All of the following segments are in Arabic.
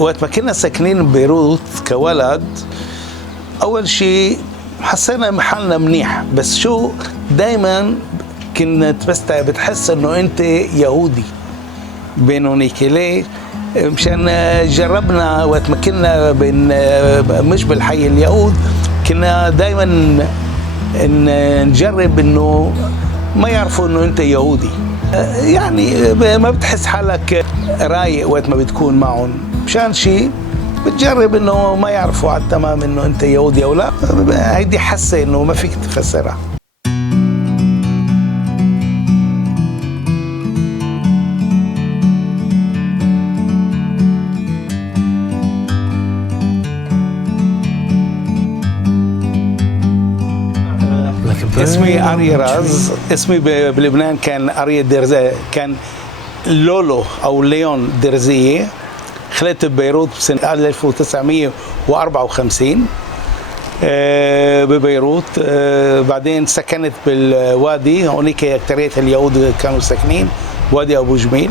وقت ما كنا ساكنين ببيروت كولد، اول شيء حسينا حالنا منيح، بس شو دايما كنت بس بتحس انه انت يهودي بين هونيك. ليه؟ مشان جربنا وقت ما كنا مش بالحي اليهود، كنا دايما نجرب انه ما يعرفوا انه انت يهودي، يعني ما بتحس حالك رايق وقت ما بتكون معهم، مشان شيء بتجرب انه ما يعرفوا على التمام انه انت يهودي او لا. هيدي حاسه انه ما فيك تفسرها. اسمي أري راز، اسمي بلبنان كان أري درزية، كان لولو أو ليون درزية. خلقت ببيروت بسنة 1954 ببيروت. بعدين سكنت بالوادي، هونيك أكترية اليهود كانوا ساكنين، وادي أبو جميل.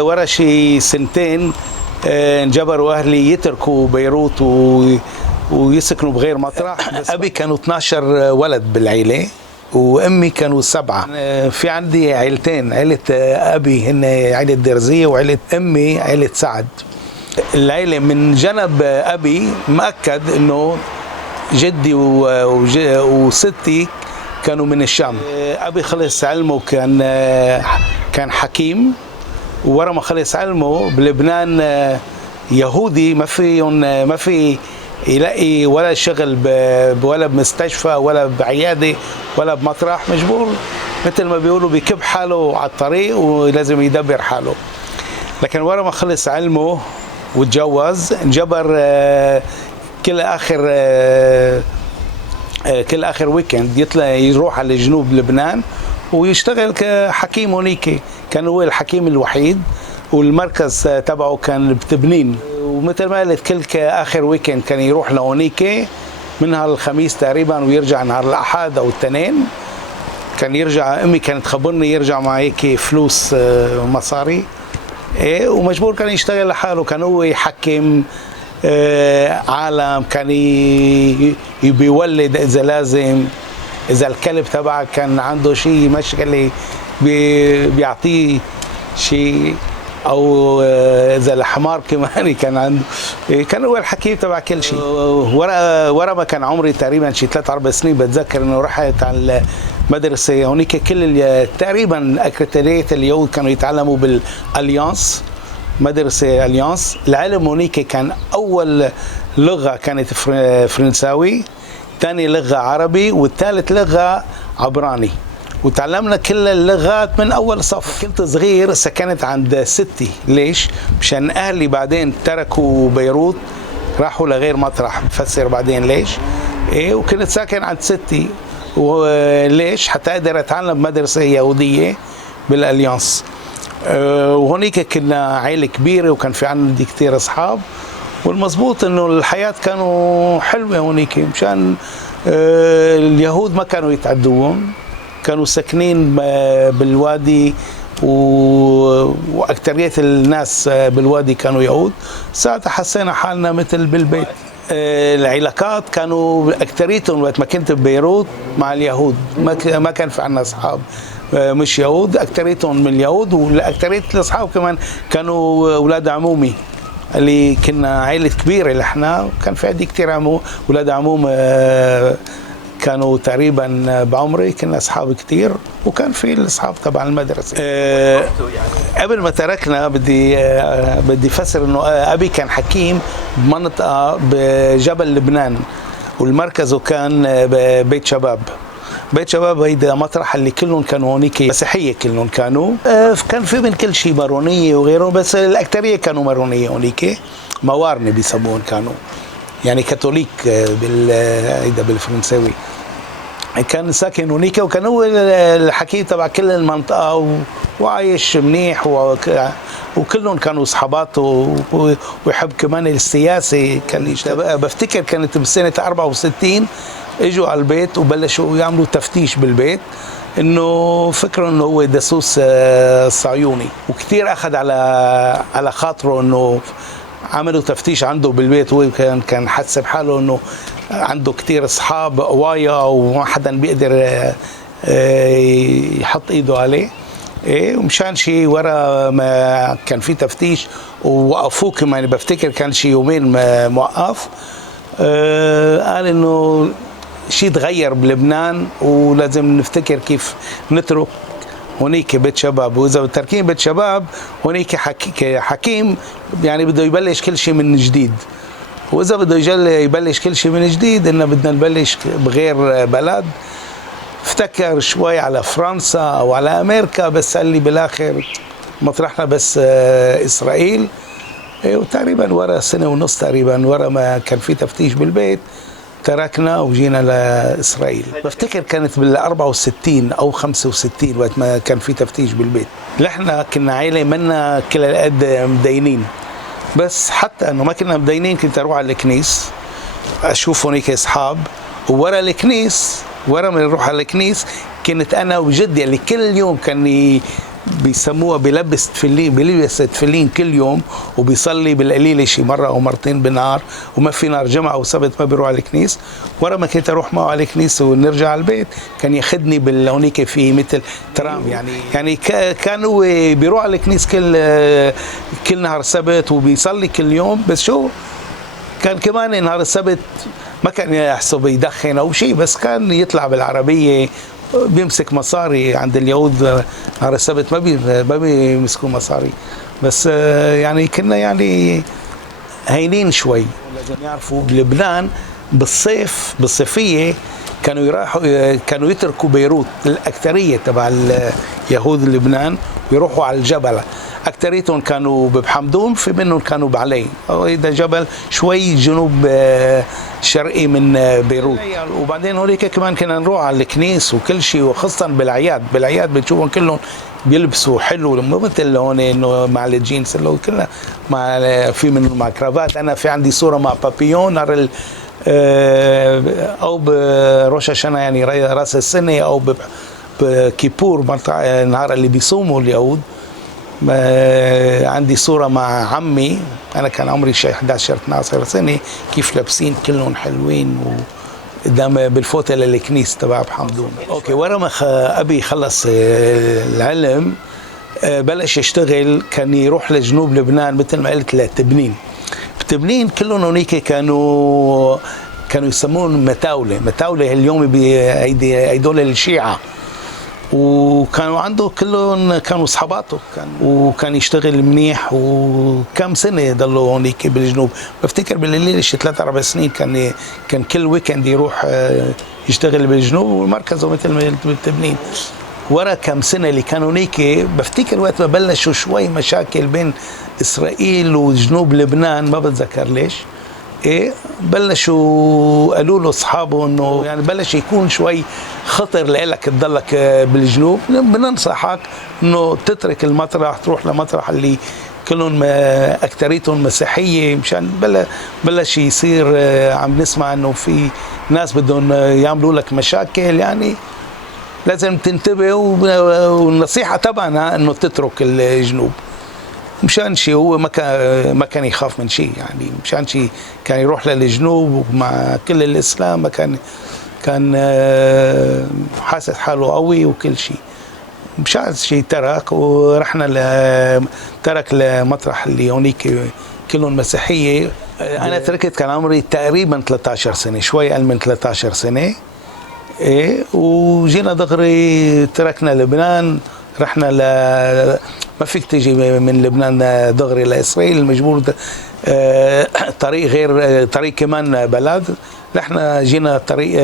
ورا شي سنتين انجبروا أهلي يتركوا بيروت ويسكنوا بغير مطرح. أبي كانوا 12 ولد بالعيلة، وأمي كانوا 7. في عندي عيلتين، عيلة أبي هن عيلة درزية، وعيلة أمي عيلة سعد. العيلة من جنب أبي مأكد إنه جدي وستي كانوا من الشام. أبي خلص علمه كان حكيم، ورا ما خلص علمه بلبنان يهودي ما في يلاقي ولا شغل ولا بمستشفى ولا بعياده ولا بمطرح، مجبور مثل ما بيقولوا بيكب حاله على الطريق ولازم يدبر حاله. لكن ورا ما خلص علمه وتجوز، انجبر كل اخر ويكند يطلع يروح على جنوب لبنان ويشتغل كحكيم هونيك. كان هو الحكيم الوحيد، والمركز تبعه كان بتبنين. ومثل ما قلت كل اخر ويكند كان يروح لهونيك من نهار الخميس تقريبا ويرجع نهار الاحد او الاثنين. كان يرجع، امي كانت تخبرني يرجع مع هيك فلوس مصاري، ومجبور كان يشتغل لحاله. كان هو يحكم عالم، كان بيولد اذا لازم، اذا الكلب تبعك كان عنده شيء مشكله بيعطيه شيء، او اذا الحمار كمان كان عنده. كان هو الحكيم تبع كل شيء. ورا ما كان عمري تقريبا شي 3-4 سنين بتذكر انه رحت على المدرسه هونيك. كل تقريبا اكثريه اليهود كانوا يتعلموا بالاليانس، مدرسه اليانس. العلم هونيك كان اول لغه كانت فرنساوي، ثاني لغه عربي، والثالث لغه عبراني. وتعلمنا كل اللغات من اول صف. كنت صغير سكنت عند ستي. ليش؟ مشان اهلي بعدين تركوا بيروت راحوا لغير مطرح، بفسر بعدين ليش. وكنت ساكن عند ستي. وليش؟ حتى اقدر اتعلم بمدرسه يهوديه بالاليانس. وهونيك كنا عائله كبيره وكان في عندي كثير اصحاب، والمضبوط انه الحياه كانوا حلوه هونيك، مشان اليهود ما كانوا يتعدوهم، كانوا ساكنين بالوادي، واكثريه الناس بالوادي كانوا يهود. ساعتها حسينا حالنا مثل بالبيت. العلاقات كانوا اكثريتهم وقت ما كنت ببيروت مع اليهود، ما كان في عندنا اصحاب مش يهود، اكثريتهم من اليهود. واكثريه الاصحاب كمان كانوا اولاد عمومي، اللي كنا عائله كبيره لحنا، وكان في عندي كثير اولاد عموم كانوا تقريبا بعمري، كنا اصحاب كثير، وكان في الاصحاب تبع المدرسه. قبل ما تركنا بدي افسر انه ابي كان حكيم بمنطقه بجبل لبنان، والمركز كان بيت شباب. بيت شباب هيدا مطرح اللي كلهم كانوا هونيك مسيحيه، كلهم كانوا كان في من كل شيء، مارونيه وغيره، بس الاكثريه كانوا مارونيه هونيك، موارنه بيسموهم، كانوا يعني كاثوليك هيدا بالفرنساوي. كان ساكن هونيك، وكان هو الحكيم تبع كل المنطقه، وعايش منيح، وكلهم كانوا اصحابات، ويحب كمان السياسه. كان بفتكر كانت بسنه 64 اجوا على البيت وبلشوا يعملوا تفتيش بالبيت، انه فكره انه هو جاسوس صهيوني، وكثير اخذ على خاطره انه عملوا تفتيش عنده بالبيت، وهو كان حاسب حاله انه عنده كثير اصحاب قوايا وما حدا بيقدر يحط ايده عليه. ايه ومشان شيء ورا ما كان في تفتيش ووقفوه كمان، بفتكر كان شيء يومين موقف. قال انه شيء تغير بلبنان ولازم نفتكر كيف نترك هونيك بيت شباب، واذا تركين بيت شباب هونيك حكيم يعني بده يبلش كل شيء من جديد، واذا بده يبلش كل شيء من جديد انه بدنا نبلش بغير بلد. افتكر شوي على فرنسا او على امريكا، بس قال لي بالاخر مطرحنا بس اسرائيل. وتقريبا ورا سنه ونص تقريبا ورا ما كان في تفتيش بالبيت تركنا وجينا لاسرائيل. بفتكر كانت بال 64 او 65 وقت ما كان في تفتيش بالبيت. نحن كنا عائله منا كل القد مدينين، بس حتى انه ما كنا مدينين كنت اروح على الكنيس اشوف هونيك اصحاب، وورا الكنيس ورا ما نروح على الكنيس كنت انا وجدي اللي كل يوم كان بيسموها بيلبس تفلين كل يوم، وبيصلي بالقليله شي مره او مرتين بالنهار، وما في نهار جمعه وسبت ما بيروح على الكنيس. ورا ما كنت اروح معه على الكنيس ونرجع على البيت كان ياخذني هونيك في مثل ترام، يعني كان هو بيروح على الكنيس كل نهار سبت وبيصلي كل يوم، بس شو كان كمان نهار السبت ما كان يحسب يدخن او شيء، بس كان يطلع بالعربيه بيمسك مصاري. عند اليهود نهار السبت ما بيمسكوا مصاري، بس يعني كنا يعني هينين شوي. لازم يعرفوا بلبنان بالصيفيه كانوا يتركوا بيروت، الاكثريه تبع اليهود لبنان ويروحوا على الجبل. اكثريتهم كانوا بحمدون، في منهم كانوا بعلي، هذا جبل شوي جنوب شرقي من بيروت. وبعدين هوليك كمان كنا نروح على الكنيس وكل شيء، وخاصه بالاعياد بتشوفهم كلهم بيلبسوا حلو، مو مثل هون انه مع الجينز اللي كلنا مع في منهم مع كرافات. انا في عندي صوره مع بابيون نهار او بروش السنه يعني راس السنه، او بكيبور النهار اللي بيصوموا اليهود. عندي صورة مع عمي، أنا كان عمري شي 11 12 سنة، كيف لابسين كلهم حلوين قدام بالفوتة للكنيس تبع بحمدون. أوكي، ورا ما أبي خلص العلم بلش يشتغل، كان يروح لجنوب لبنان مثل ما قلت لتبنين. بتبنين كلهم هونيك كانوا يسمون متاولة اليوم هيدول الشيعة، وكانوا عنده كلهم كانوا اصحاباته، وكان يشتغل منيح، وكم سنه ضلوا هونيك بالجنوب. بفتكر بالليل شي 3 4 سنين كان كل ويكند يروح يشتغل بالجنوب، ومركزه مثل ما قلت بالتبنين. ورا كم سنه اللي كانوا هونيك بفتكر وقت ما بلشوا شوي مشاكل بين اسرائيل وجنوب لبنان، ما بتذكر ليش. بلشوا قالوا له اصحابه انه يعني بلش يكون شوي خطر لك تضلك بالجنوب، بننصحك انه تترك المطرح تروح لمطرح اللي كلهم اكثريتهم مسيحيه، مشان بلش يصير عم نسمع انه في ناس بدهم يعملوا لك مشاكل، يعني لازم تنتبه. والنصيحه تبعنا انه تترك الجنوب، مشان شيء هو ما كان يخاف من شيء، يعني مشان شيء كان يروح للجنوب ومع كل الاسلام، ما كان حاسس حاله قوي وكل شيء. مشان شيء ترك، ورحنا ترك لمطرح اللي هونيك كلهم مسيحيه. انا تركت كان عمري تقريبا 13 سنه، شوي اقل من 13 سنه. وجينا دغري تركنا لبنان، رحنا ما فيك تيجي من لبنان دغري لإسرائيل، مجبور طريق غير طريق كمان بلد. نحن جينا طريق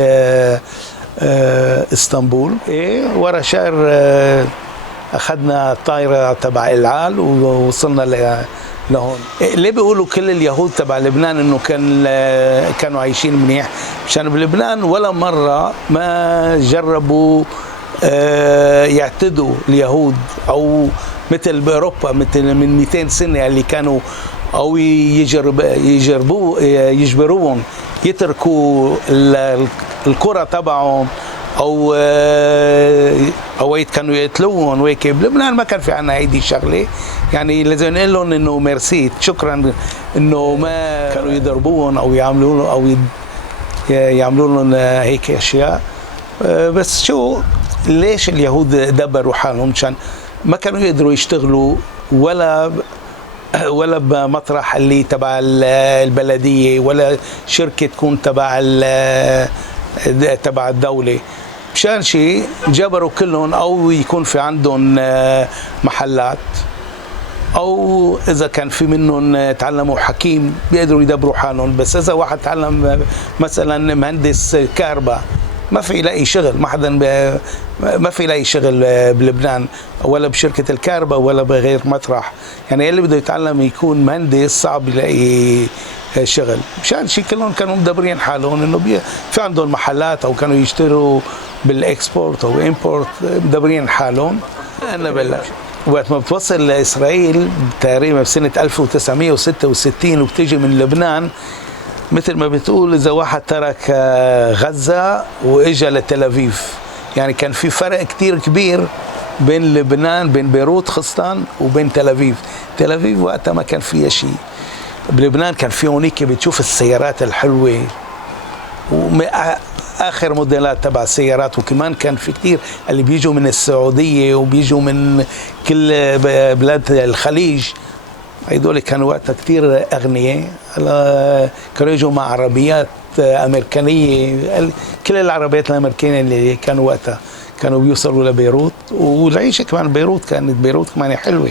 اسطنبول. ورا شهر اخذنا الطائرة تبع العال ووصلنا لهون. ليه بيقولوا كل اليهود تبع لبنان انه كانوا عايشين منيح؟ مشان بلبنان ولا مرة ما جربوا يعتدوا اليهود، او مثل باوروبا مثل من 200 سنه اللي كانوا او يجبروهم يتركوا القرى تبعهم او اوقات كانوا يقتلوهم وهيك. بلبنان ما كان في عنا هيدي الشغله، يعني لازم نقول لهم انه ميرسي، شكرا انه ما كانوا يضربوهم او يعملوا او يعملوا لهم هيك اشياء. بس شو ليش اليهود دبروا حالهم؟ مشان ما كانوا يقدروا يشتغلوا ولا بمطرح اللي تبع البلديه، ولا شركه تكون تبع الدوله. مشان شيء جبروا كلهم او يكون في عندهم محلات، او اذا كان في منهم تعلموا حكيم بيقدروا يدبروا حالهم. بس اذا واحد تعلم مثلا مهندس كهرباء ما في يلاقي شغل، ما في يلاقي شغل بلبنان، ولا بشركة الكهرباء ولا بغير مطرح. يعني اللي بده يتعلم يكون مهندس صعب يلاقي شغل. مشان شي كلهم كانوا مدبرين حالهم انه في عندهم محلات، او كانوا يشتروا بالاكسبورت او امبورت، مدبرين حالهم. انا بلا وقت ما بتوصل لاسرائيل تقريبا بسنة 1966 وبتيجي من لبنان، مثل ما بتقول إذا واحد ترك غزة وإجا لتل أبيب. يعني كان في فرق كتير كبير بين لبنان، بين بيروت خاصة، وبين تل أبيب. تل أبيب وقتها ما كان فيها شيء. بلبنان كان في هونيك بتشوف السيارات الحلوة آخر موديلات تبع السيارات، وكمان كان في كتير اللي بيجوا من السعودية وبيجوا من كل بلاد الخليج. هيدول كانوا وقتها كتير أغنياء، كانوا يجوا مع عربيات أمريكانية. كل العربيات الأمريكية اللي كانوا وقتها كانوا بيوصلوا لبيروت. والعيشة كمان بيروت كمان حلوة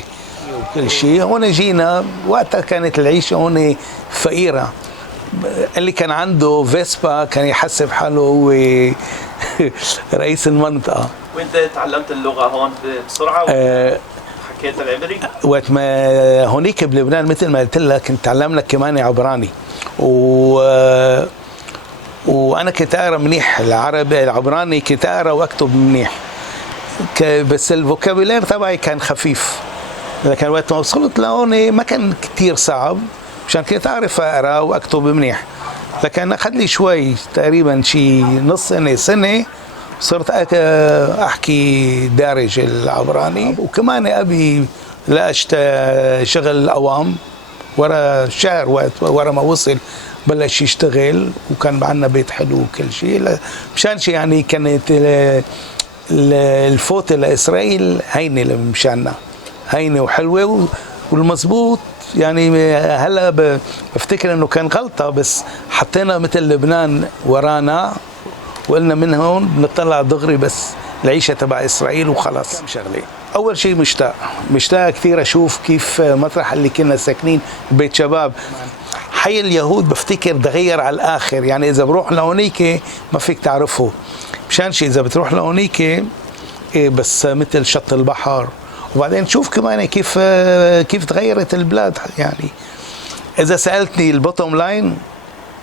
وكل شيء. هون جينا وقتها كانت العيشة هون فقيرة. اللي كان عنده فيسبا كان يحسب حاله هو رئيس المنطقة. وانت تعلمت اللغة هون بسرعة؟ حكيت العبري؟ وقت ما هونيك بلبنان مثل ما قلت لك كنت تعلم لك كمان عبراني، وانا كنت اقرا منيح العبراني، كنت اقرا واكتب منيح، بس الفوكابولير تبعي كان خفيف. لكن وقت ما وصلت لهون ما كان كتير صعب، مشان كنت اعرف اقرا واكتب منيح. لكن اخذ لي شوي تقريبا شي نص سنه صرت احكي دارج العبراني. وكمان ابي لقيت شغل اوام ورا شهر، ورا ما وصل بلش يشتغل، وكان معنا بيت حلو وكل شيء. مشان شيء يعني كانت الفوت لاسرائيل هينه مشاننا، هينه وحلوه والمزبوط. يعني هلا بفتكر انه كان غلطه، بس حطينا مثل لبنان ورانا وقلنا من هون بنطلع دغري بس العيشه تبع اسرائيل وخلاص. كم شغله. اول شيء مشتاق كثير اشوف كيف مطرح اللي كنا ساكنين بيت شباب. حي اليهود بفتكر تغير على الاخر. يعني اذا بروح لهونيك ما فيك تعرفه. مشان شيء اذا بتروح لهونيك بس مثل شط البحر، وبعدين تشوف كمان كيف تغيرت البلاد. يعني اذا سالتني البوتوم لاين،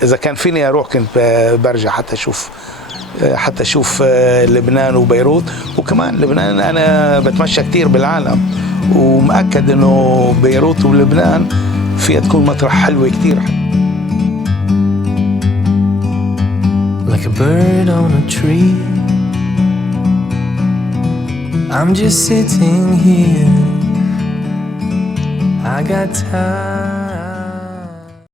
اذا كان فيني اروح كنت برجع حتى اشوف لبنان وبيروت. وكمان لبنان انا بتمشى كتير بالعالم، ومأكد انه بيروت ولبنان فيها تكون مطرح حلوة كتير. Like a bird on a tree, I'm just sitting here. I got time.